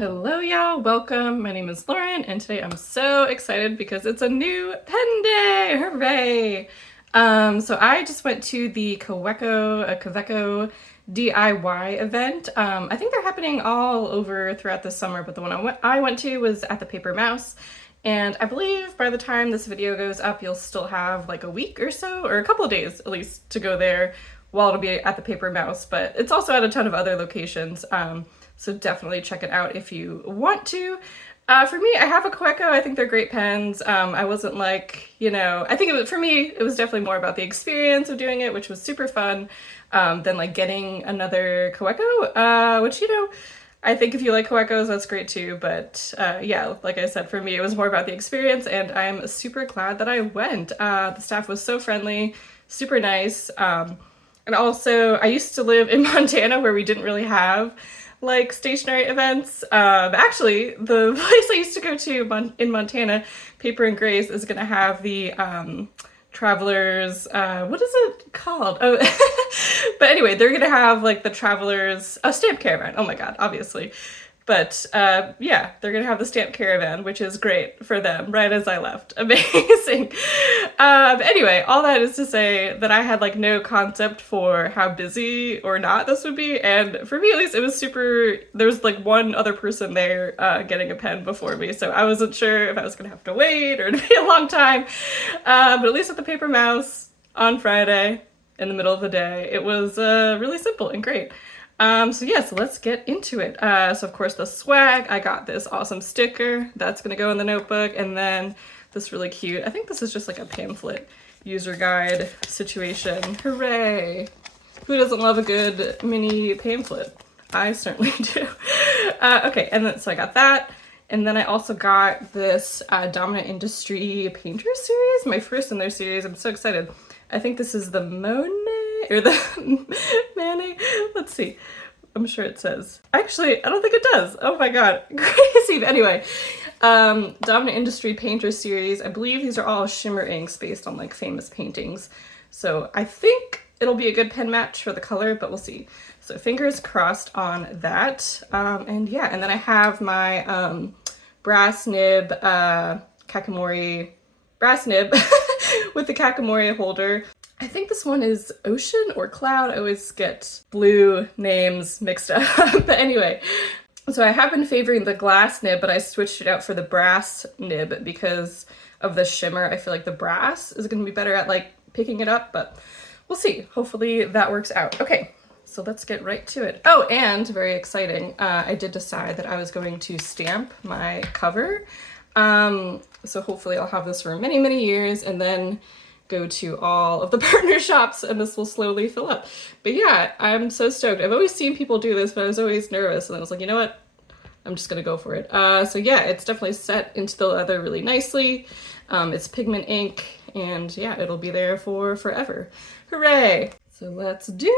Hello y'all, welcome. My name is Lauren and today I'm so excited because it's a new pen day, hooray! So I just went to the Kaweco DIY event. I think they're happening all over throughout the summer, but the one I went to was at the Paper Mouse. And I believe by the time this video goes up, you'll still have like a week or so, or a couple of days at least, to go there while it'll be at the Paper Mouse, but it's also at a ton of other locations. So definitely check it out if you want to. For me, I have a Kaweco. I think they're great pens. I wasn't like, I think for me, it was definitely more about the experience of doing it, which was super fun, than like getting another Kaweco, which, I think if you like Kawecos, that's great too. But yeah, like I said, for me, it was more about the experience, and I'm super glad that I went. The staff was so friendly, super nice. And also, I used to live in Montana where we didn't really have like stationary events. Actually, the place I used to go to in Montana, Paper and Grace, is gonna have the Travelers, what is it called? Oh, but anyway, they're gonna have like the Travelers, stamp caravan. Oh my God, obviously. But yeah, they're gonna have the stamp caravan, which is great for them, right as I left. Amazing. Anyway, all that is to say that I had like no concept for how busy or not this would be, and for me at least, it was super. There was like one other person there getting a pen before me, so I wasn't sure if I was gonna have to wait or it'd be a long time. But at least at the Paper Mouse on Friday in the middle of the day, it was really simple and great. So yeah, so let's get into it. So of course the swag, I got this awesome sticker that's gonna go in the notebook, and then this really cute, I think this is just like a pamphlet user guide situation. Hooray! Who doesn't love a good mini pamphlet? I certainly do. Okay, and then so I got that, and then I also got this Dominant Industry Painter series, my first in their series. I'm so excited. I think this is the Monet or the Manet. Let's see. I'm sure it says. Actually, I don't think it does. Oh my God, crazy. But anyway, Dominant Industry Painter series. I believe these are all Shimmer inks based on like famous paintings. So I think it'll be a good pen match for the color, but we'll see. So fingers crossed on that. And yeah, and then I have my brass nib Kakamori brass nib with the Kakamori holder. I think this one is Ocean or Cloud. I always get blue names mixed up. But anyway, so I have been favoring the glass nib, but I switched it out for the brass nib because of the shimmer. I feel like the brass is going to be better at like picking it up, but we'll see. Hopefully that works out. Okay, so let's get right to it. Oh, and very exciting, I did decide that I was going to stamp my cover. So hopefully I'll have this for many, many years and then go to all of the partner shops and this will slowly fill up. But yeah, I'm so stoked. I've always seen people do this, but I was always nervous, and I was like, you know what? I'm just gonna go for it. So yeah, it's definitely set into the leather really nicely. It's pigment ink, and yeah, it'll be there for forever. Hooray! So let's do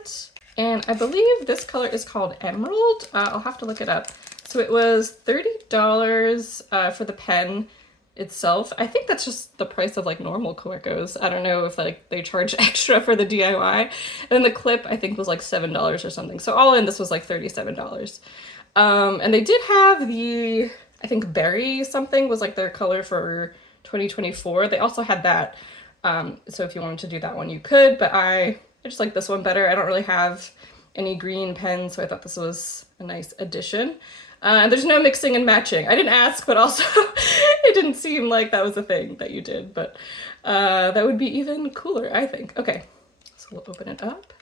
it! And I believe this color is called Emerald. I'll have to look it up. So it was $30 for the pen itself. I think that's just the price of like normal Kawecos. I don't know if like they charge extra for the DIY. And then the clip I think was like $7 or something. So all in this was like $37. And they did have the, I think berry something was like their color for 2024. They also had that. So if you wanted to do that one you could, but I just like this one better. I don't really have any green pens, so I thought this was a nice addition. There's no mixing and matching. I didn't ask, but also it didn't seem like that was a thing that you did, but that would be even cooler, I think. Okay, so we'll open it up.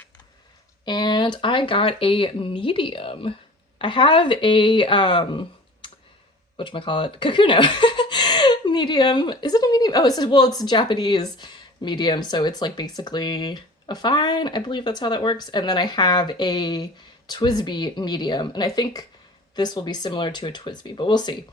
And I got a medium. I have a, whatchamacallit, Kakuno medium. Is it a medium? Oh, it's a Japanese medium, so it's like basically a fine. I believe that's how that works. And then I have a TWSBI medium, and I think this will be similar to a TWSBI, but we'll see.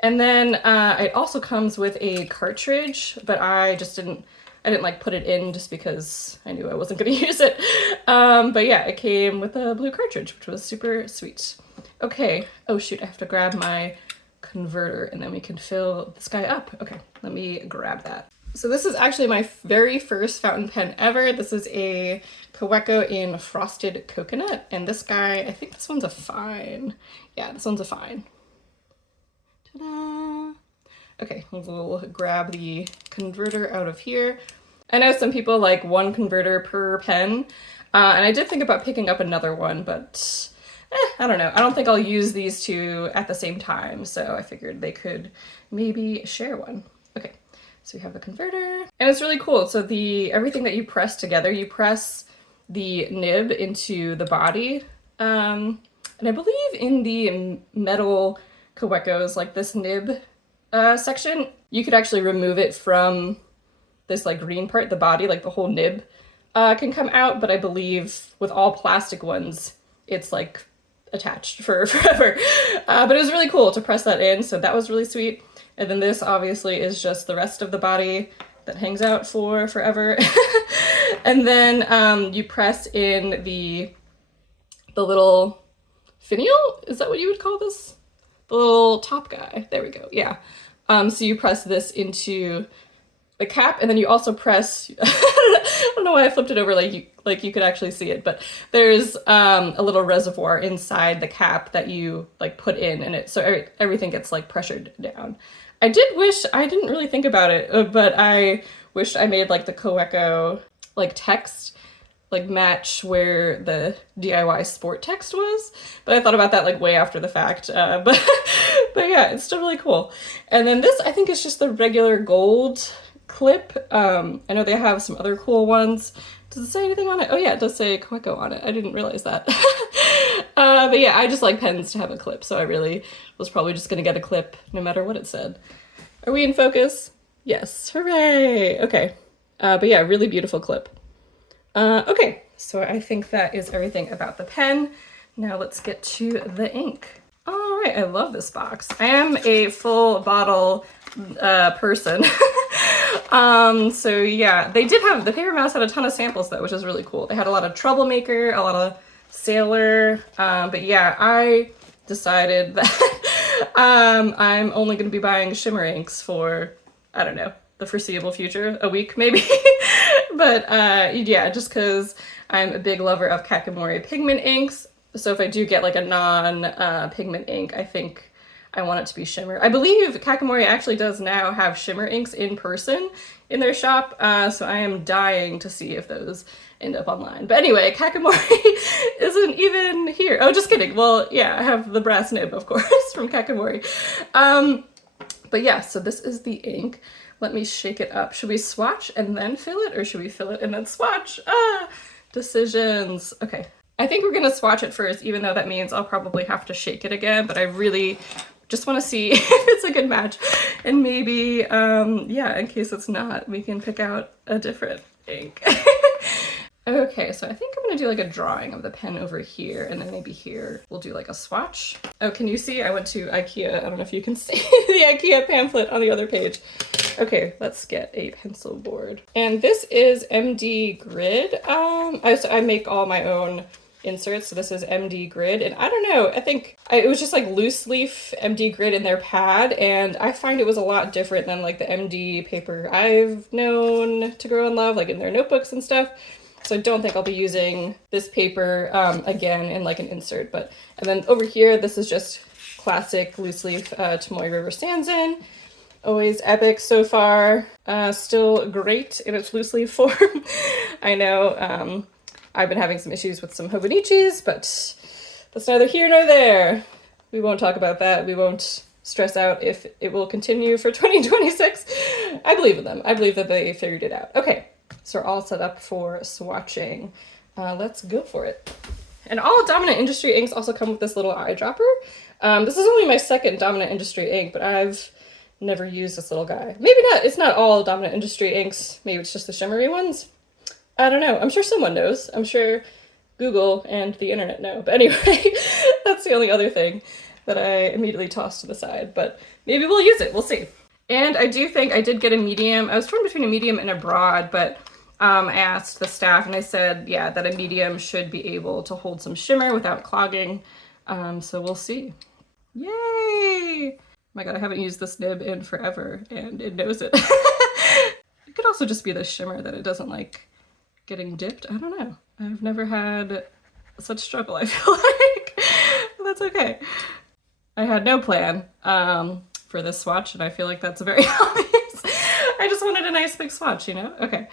And then it also comes with a cartridge, but I didn't like put it in just because I knew I wasn't gonna use it. But yeah, it came with a blue cartridge, which was super sweet. Okay, oh shoot, I have to grab my converter and then we can fill this guy up. Okay, let me grab that. So this is actually my very first fountain pen ever. This is a Kaweco in Frosted Coconut, and this guy, I think this one's a fine. Yeah, this one's a fine. Ta-da! Okay, we'll grab the converter out of here. I know some people like one converter per pen, and I did think about picking up another one, but I don't know. I don't think I'll use these two at the same time, so I figured they could maybe share one. Okay, so we have the converter, and it's really cool. So everything that you press together, you press the nib into the body, and I believe in the metal Kawecos, like this nib section, you could actually remove it from this like green part, the body, like the whole nib can come out, but I believe with all plastic ones, it's like attached for forever. But it was really cool to press that in, so that was really sweet. And then this obviously is just the rest of the body that hangs out for forever. And then you press in the little finial, is that what you would call this? The little top guy, there we go, yeah. So you press this into the cap, and then you also press, I don't know why I flipped it over like you could actually see it, but there's a little reservoir inside the cap that you like put in, and so everything gets like pressured down. I didn't really think about it, but I wished I made like the Kaweco like text like match where the DIY sport text was, but I thought about that like way after the fact. But yeah, it's still really cool. And then this I think is just the regular gold clip. I know they have some other cool ones. Does it say anything on it? Oh yeah, it does say Kaweco on it. I didn't realize that. But yeah, I just like pens to have a clip, so I really was probably just gonna get a clip no matter what it said. Are we in focus? Yes, hooray! Okay, but yeah, really beautiful clip. Okay, so I think that is everything about the pen. Now let's get to the ink. All right, I love this box. I am a full bottle person. So yeah, the Paper Mouse had a ton of samples though, which is really cool. They had a lot of Troublemaker, a lot of Sailor, but yeah, I decided that I'm only going to be buying Shimmer inks for, I don't know, the foreseeable future, a week maybe. But yeah, just because I'm a big lover of Kaweco pigment inks, so if I do get like a non-pigment ink, I think I want it to be Shimmer. I believe Kaweco actually does now have Shimmer inks in person in their shop, so I am dying to see if those end up online. But anyway, Kaweco isn't even here. Oh, just kidding. Well, yeah, I have the brass nib, of course, from Kaweco. But yeah, so this is the ink. Let me shake it up. Should we swatch and then fill it, or should we fill it and then swatch? Decisions. Okay. I think we're gonna swatch it first, even though that means I'll probably have to shake it again, but I really just want to see if it's a good match. And maybe, yeah, in case it's not, we can pick out a different ink. Okay, so I think I'm gonna do like a drawing of the pen over here, and then maybe here we'll do like a swatch. Oh, can you see? I went to IKEA. I don't know if you can see the IKEA pamphlet on the other page. Okay, let's get a pencil board. And this is MD Grid. I make all my own inserts, so this is MD Grid, and I don't know, I think it was just like loose leaf MD Grid in their pad, and I find it was a lot different than like the MD paper I've known to grow and love, like in their notebooks and stuff. So I don't think I'll be using this paper again in like an insert, and then over here, this is just classic loose leaf Tomoe River Sanzen. Always epic so far, still great in its loose leaf form. I know I've been having some issues with some Hobonichis, but that's neither here nor there. We won't talk about that. We won't stress out if it will continue for 2026. I believe in them. I believe that they figured it out. Okay, so we're all set up for swatching. Let's go for it. And all Dominant Industry inks also come with this little eyedropper. This is only my second Dominant Industry ink, but I've never used this little guy. Maybe not. It's not all Dominant Industry inks. Maybe it's just the shimmery ones. I don't know. I'm sure someone knows. I'm sure Google and the internet know. But anyway, that's the only other thing that I immediately tossed to the side. But maybe we'll use it. We'll see. And I do think I did get a medium. I was torn between a medium and a broad, but I asked the staff and they said, yeah, that a medium should be able to hold some shimmer without clogging. So we'll see. Yay! Oh my god, I haven't used this nib in forever and it knows it. It could also just be the shimmer that it doesn't like getting dipped. I don't know. I've never had such struggle, I feel like. But that's okay. I had no plan for this swatch, and I feel like that's very obvious. I just wanted a nice big swatch, you know? Okay.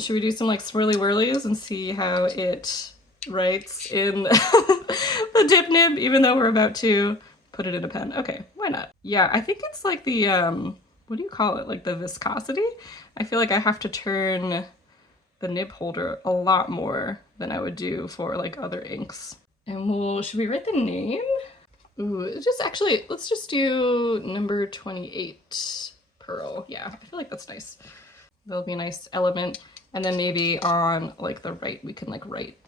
Should we do some like swirly whirlies and see how it writes in the dip nib, even though we're about to put it in a pen? Okay, why not? Yeah, I think it's like the, what do you call it? Like the viscosity? I feel like I have to turn the nib holder a lot more than I would do for like other inks. And should we write the name? Ooh, let's just do number 28 Pearl. Yeah, I feel like that's nice. That'll be a nice element. And then maybe on like the right, we can like write.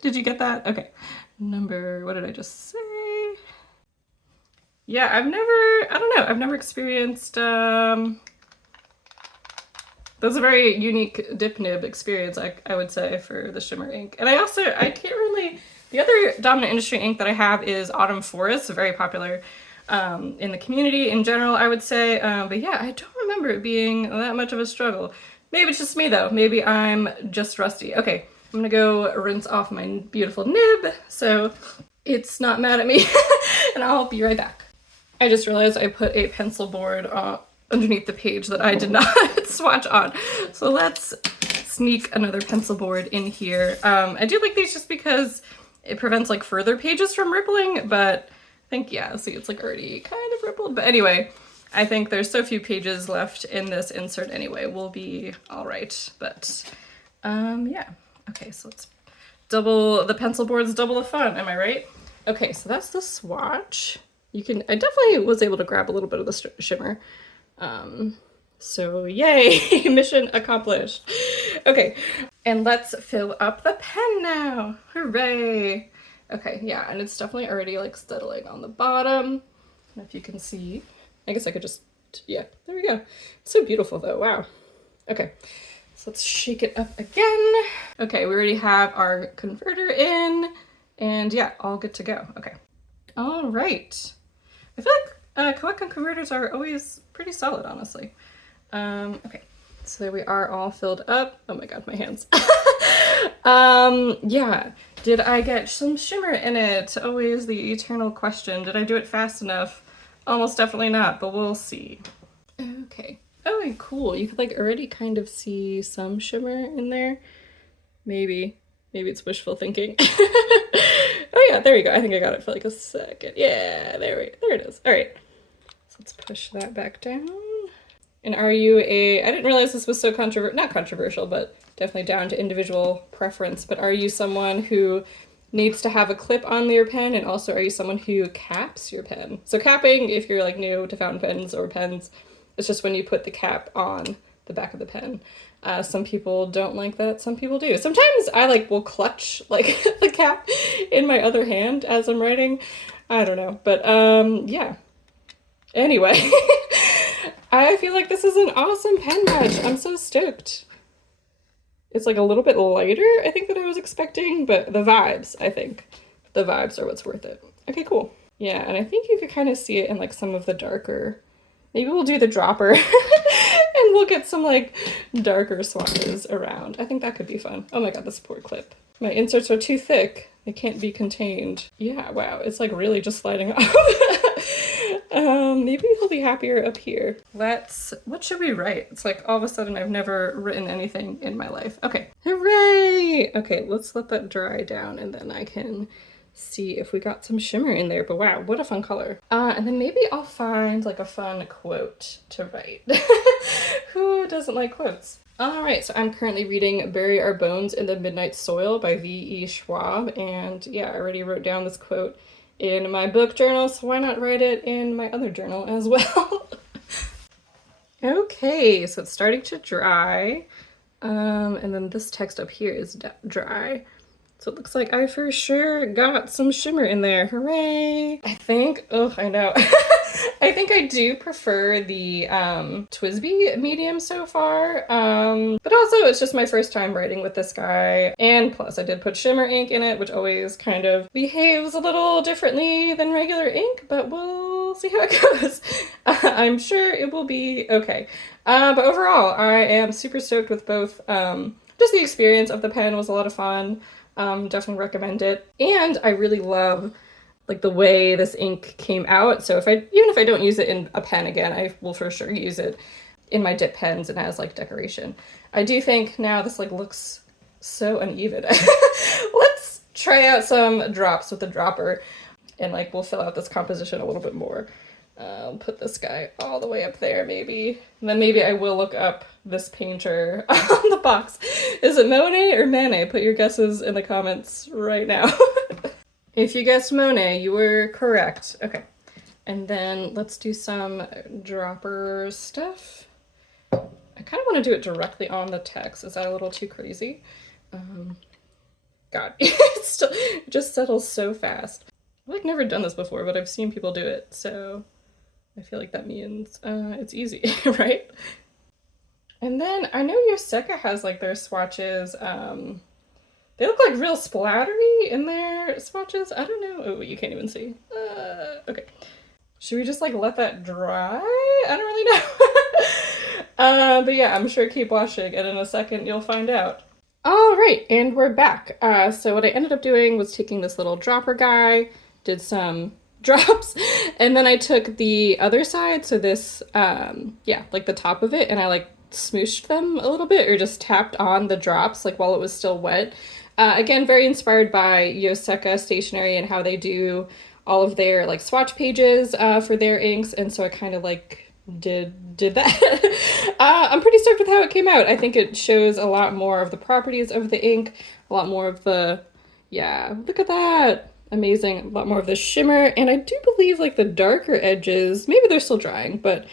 Did you get that? Okay. What did I just say? Yeah, I don't know, I've never experienced, that's a very unique dip nib experience, I would say, for the shimmer ink. And I can't really, the other dominant industry ink that I have is Autumn Forest, very popular in the community in general, I would say. But yeah, I don't remember it being that much of a struggle. Maybe it's just me though. Maybe I'm just rusty. Okay, I'm gonna go rinse off my beautiful nib so it's not mad at me and I'll be right back. I just realized I put a pencil board underneath the page that I did not swatch on. So let's sneak another pencil board in here. I do like these just because it prevents like further pages from rippling, but I think, yeah, see, it's like already kind of rippled. But anyway, I think there's so few pages left in this insert anyway. We'll be all right, but yeah. Okay, so let's the pencil boards double the fun, am I right? Okay, so that's the swatch. I definitely was able to grab a little bit of the shimmer. So yay, mission accomplished. Okay, and let's fill up the pen now. Hooray. Okay, yeah, and it's definitely already like settling on the bottom. And if you can see, I guess I could just, yeah, there we go. It's so beautiful though, wow. Okay, so let's shake it up again. Okay, we already have our converter in, and yeah, all good to go. Okay, all right. I feel like Kaweco converters are always pretty solid, honestly. Okay, so there we are, all filled up. Oh my god, my hands. Yeah, did I get some shimmer in it? Always the eternal question. Did I do it fast enough? Almost definitely not, but we'll see. Okay. Oh, cool. You could like already kind of see some shimmer in there. Maybe it's wishful thinking. Oh yeah, there you go. I think I got it for like a second. Yeah, there it is. All right, so let's push that back down. And I didn't realize this was so not controversial, but definitely down to individual preference, but are you someone who needs to have a clip on your pen, and also are you someone who caps your pen? So capping, if you're like new to fountain pens or pens, it's just when you put the cap on the back of the pen. Some people don't like that, some people do. Sometimes I will clutch like the cap in my other hand as I'm writing. I don't know, but yeah. Anyway, I feel like this is an awesome pen match. I'm so stoked. It's like a little bit lighter, I think, than I was expecting, but the vibes, I think. The vibes are what's worth it. Okay, cool. Yeah, and I think you could kind of see it in like some of the darker, maybe we'll do the dropper and we'll get some like darker swatches around. I think that could be fun. Oh my god, this poor clip. My inserts are too thick. They can't be contained. Yeah, wow, it's like really just sliding off. Maybe he'll be happier up here. What should we write? It's like all of a sudden I've never written anything in my life. Okay, hooray! Okay, let's let that dry down and then I can see if we got some shimmer in there. But wow, what a fun color. And then maybe I'll find like a fun quote to write. Who doesn't like quotes? All right, so I'm currently reading Bury Our Bones in the Midnight Soil by V.E. Schwab. And yeah, I already wrote down this quote in my book journal, so why not write it in my other journal as well? Okay, so it's starting to dry. And then this text up here is dry. So it looks like I for sure got some shimmer in there. Hooray! I think, oh, I know. I think I do prefer the TWSBI medium so far, but also it's just my first time writing with this guy, and plus I did put Shimmer ink in it, which always kind of behaves a little differently than regular ink, but we'll see how it goes. I'm sure it will be okay. But overall, I am super stoked with both. Just the experience of the pen was a lot of fun. Definitely recommend it. And I really love like the way this ink came out. So even if I don't use it in a pen again, I will for sure use it in my dip pens and as like decoration. I do think now this like looks so uneven. Let's try out some drops with the dropper and like we'll fill out this composition a little bit more. Put this guy all the way up there maybe. And then maybe I will look up this painter on the box. Is it Monet or Manet? Put your guesses in the comments right now. If you guessed Monet, you were correct. Okay. And then let's do some dropper stuff. I kind of want to do it directly on the text. Is that a little too crazy? God, it just settles so fast. I've like never done this before, but I've seen people do it, so I feel like that means it's easy, right? And then I know Yoseka has like their swatches. They look like real splattery in their swatches. I don't know. Oh, you can't even see. Okay. Should we just like let that dry? I don't really know. But yeah, I'm sure keep watching and in a second you'll find out. All right, and we're back. So what I ended up doing was taking this little dropper guy, did some drops, and then I took the other side, so this, yeah, like the top of it, and I like smooshed them a little bit or just tapped on the drops like while it was still wet. Again, very inspired by Yoseka Stationery and how they do all of their like swatch pages for their inks, and so I kind of like did that. I'm pretty stoked with how it came out. I think it shows a lot more of the properties of the ink, a lot more of the, yeah, look at that. Amazing. A lot more of the shimmer, and I do believe like the darker edges, maybe they're still drying, but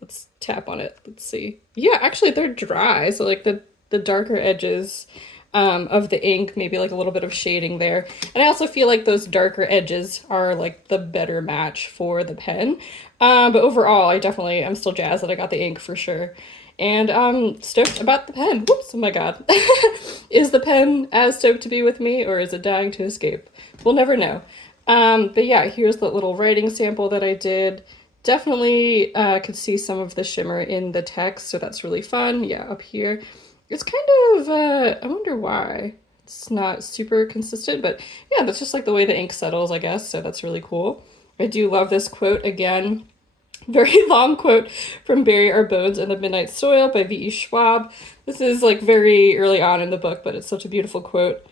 let's tap on it. Let's see. Yeah, actually they're dry, so like the darker edges of the ink, maybe like a little bit of shading there. And I also feel like those darker edges are like the better match for the pen. But overall, I'm still jazzed that I got the ink for sure. And I'm stoked about the pen. Whoops, oh my god. Is the pen as stoked to be with me, or is it dying to escape? We'll never know. But yeah, here's the little writing sample that I did. Definitely could see some of the shimmer in the text, so that's really fun. Yeah, up here. It's kind of, I wonder why it's not super consistent, but yeah, that's just like the way the ink settles, I guess, so that's really cool. I do love this quote again. Very long quote from Bury Our Bones in the Midnight Soil by V.E. Schwab. This is like very early on in the book, but it's such a beautiful quote.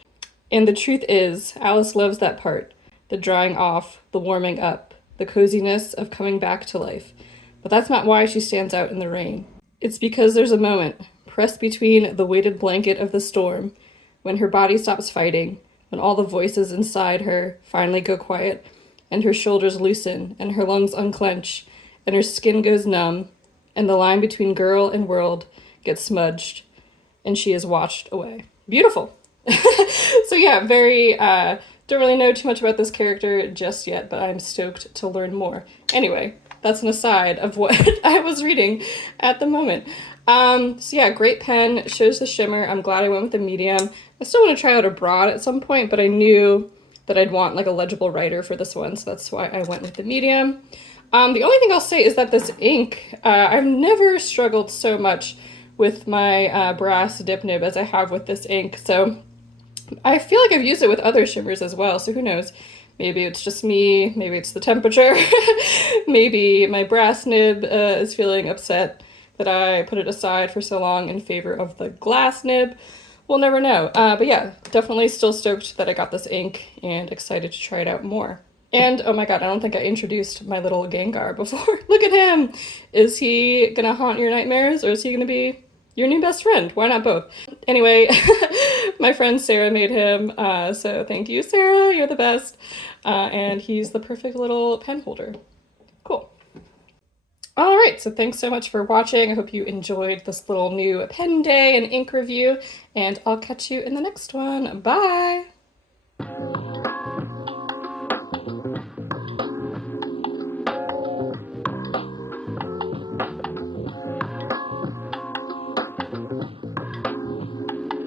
And the truth is, Alice loves that part, the drying off, the warming up, the coziness of coming back to life. But that's not why she stands out in the rain. It's because there's a moment, pressed between the weighted blanket of the storm, when her body stops fighting, when all the voices inside her finally go quiet, and her shoulders loosen, and her lungs unclench, and her skin goes numb, and the line between girl and world gets smudged, and she is washed away. Beautiful. So yeah, don't really know too much about this character just yet, but I'm stoked to learn more. Anyway, that's an aside of what I was reading at the moment. So yeah, great pen, shows the shimmer. I'm glad I went with the medium. I still want to try out a broad at some point, but I knew that I'd want like a legible writer for this one, so that's why I went with the medium. The only thing I'll say is that this ink, I've never struggled so much with my brass dip nib as I have with this ink, so I feel like I've used it with other shimmers as well, so who knows. Maybe it's just me, maybe it's the temperature, maybe my brass nib is feeling upset that I put it aside for so long in favor of the glass nib. We'll never know. But yeah, definitely still stoked that I got this ink and excited to try it out more. And oh my god, I don't think I introduced my little Gengar before. Look at him! Is he gonna haunt your nightmares, or is he gonna be your new best friend? Why not both? Anyway, my friend Sarah made him, so thank you, Sarah, you're the best. And he's the perfect little pen holder. Cool. Alright, so thanks so much for watching. I hope you enjoyed this little new pen day and ink review, and I'll catch you in the next one. Bye!